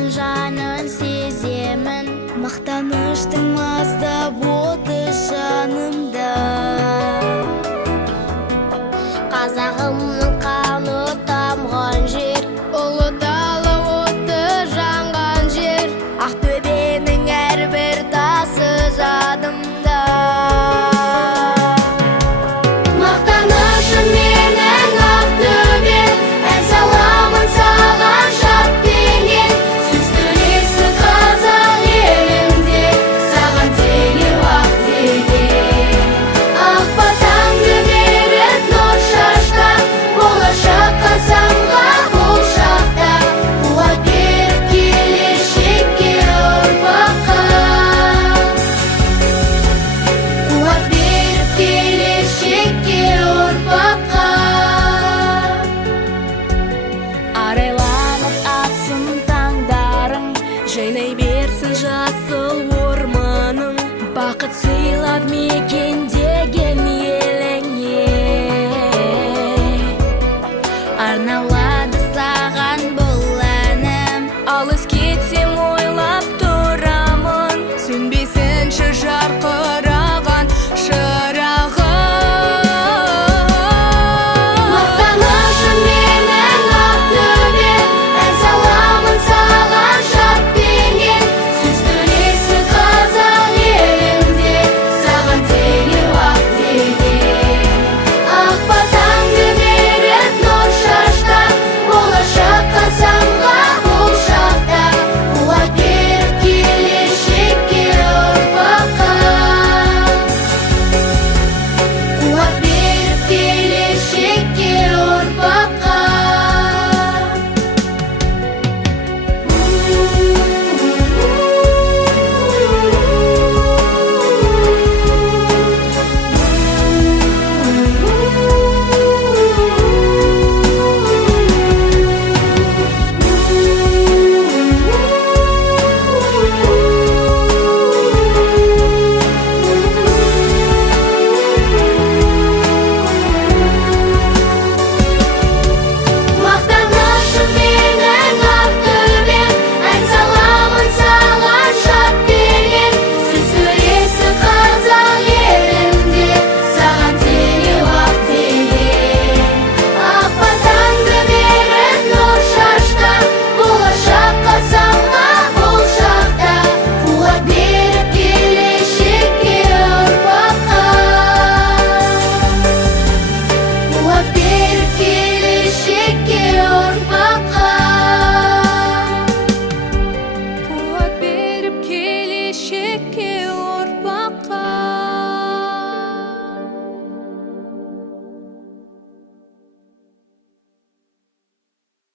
сенің жанын сеземін, мақтаныштың маздап оты жанымда. Қазағымның қаны тамған жер, ұлы дала оты жанған жер, Ақтөбенің әрбір тасы жадымда. Мақтанышым менің Ақтөбе, ән саламын саған шатпенен. Сөз төлесі қазақ елінде, саған тегер ақтеген. Ақ батаңды беріп нұр шашта, болашаққа самға бұл шақта. Қуат беріп келешекке ұрпаққа, қуат беріп келешекке ұрпаққа. Арайланып атсын таңдарың, жайнай берсін жасыл орманың, бақыт сыйлап мекендеген еліңе. Арналады саған бұл әнім, алыс кетсе